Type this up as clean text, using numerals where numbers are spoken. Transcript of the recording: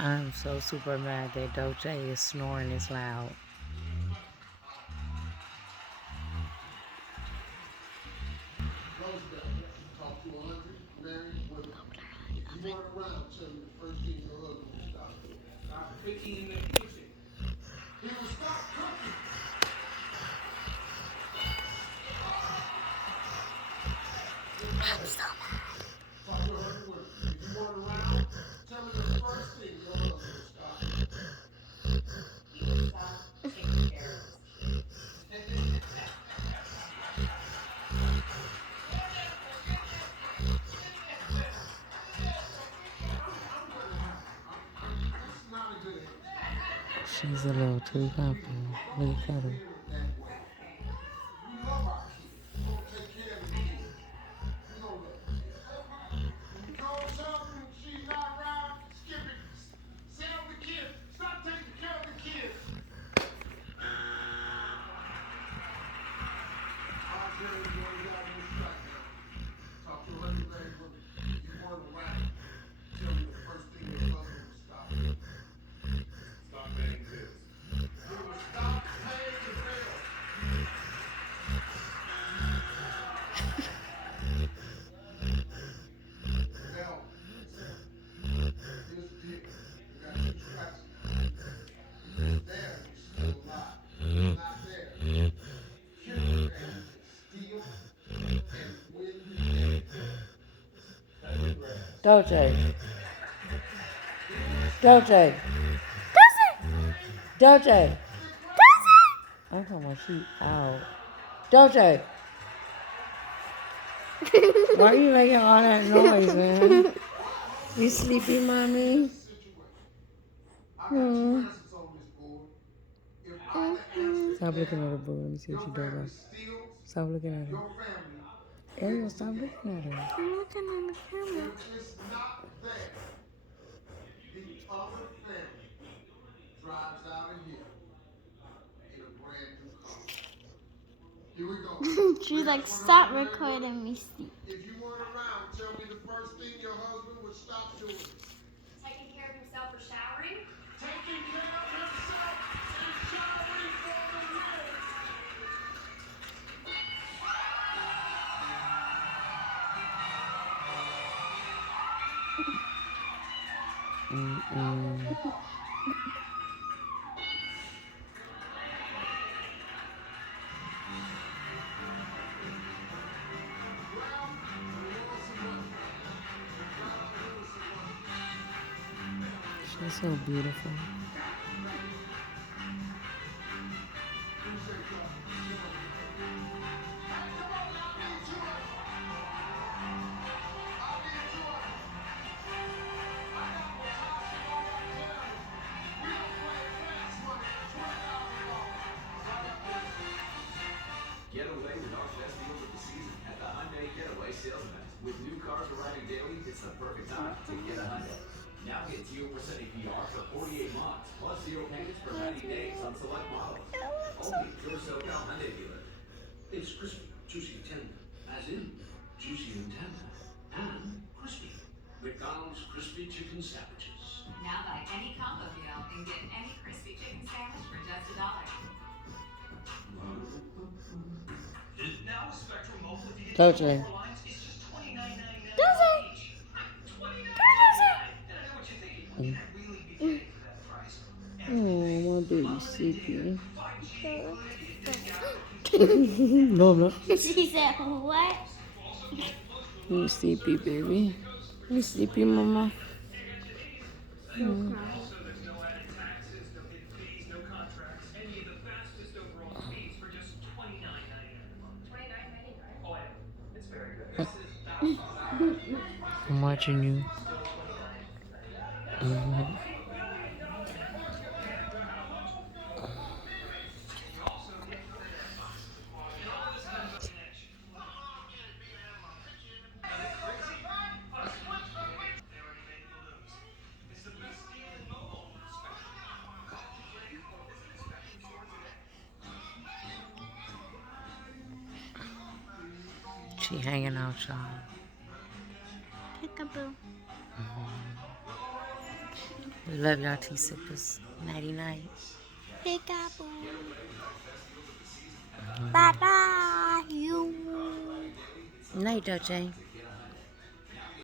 I'm so super mad that Dolce is snoring this loud. Roosevelt talked to 100 married women. If you weren't around, tell me the first thing your husband would stop doing. Stop cooking in the kitchen. He would stop cooking. I'm so mad. Talk to 100 women. If you weren't around, tell me the first thing your husband would stop doing. He would stop taking care of his kids. This is not a good answer. She's a little too comfortable. Look at her. Hear it that way. We love our kids. We're going to take care of the kids. We're going to love the kids. When you call something, she's not around, skip it. Say on the kids. Stop taking care of the kids. Our parents don't got no strike now. Talk to 100 married women. If you weren't around, tell me the first thing your husband would stop doing. Stop paying bills. He would stop paying the bills. Hell, here's the deal. You got two strikes now. If he's there, he's still alive. If he's not there, kill him and steal and win the day. Dolce. Dolce. Dolce. I'm talking about she out. Dolce. Why are you making all that noise, man? You sleepy, mommy? I got two answers on this board. If I'm the answer Stop is looking that at her, boo. Let me see your what she does. family steals, Stop looking at her. your family Ariel, stop looking at her. I'm looking on the camera. if it's not there, the other family drives out of here in a brand new car. Here we go. She's like, stop recording me, Steve. If you weren't around, tell me the first thing your husband would stop doing. Taking care of himself or showering? Taking care of himself and showering for the win. She's so beautiful. Get away with our best deals of the season at the Hyundai Getaway Sales Event. With new cars arriving daily, it's the perfect time to get a Hyundai. Now get 0% APR for 48 months, plus 0 payments for 90 days on select models. Only at your SoCal Hyundai dealer. It's crispy, juicy, and tender, as in juicy and tender, and crispy. McDonald's crispy chicken sandwiches. Now buy any combo meal and get any crispy chicken sandwich for just $1. Now Spectrum Mobile, if you get Dolce. 4 lines, it's just $29.99 Does each. $29.99. And I know what you're thinking. You can't really be paying for that price. Oh, my baby's sleepy. 5G No, I'm not. She said, what? You sleepy, baby. You sleepy, mama? Also, there's no added taxes, no hidden fees, no contracts, and you get the fastest overall speeds for just $29.99 a month. $29.99. Oh, I know. It's very good. This is thousands of hours. I'm watching you. She hanging out, y'all. Peekaboo. Love y'all T-Sippers. Nighty night. Peekaboo. Bye bye. You. Night, Dolce.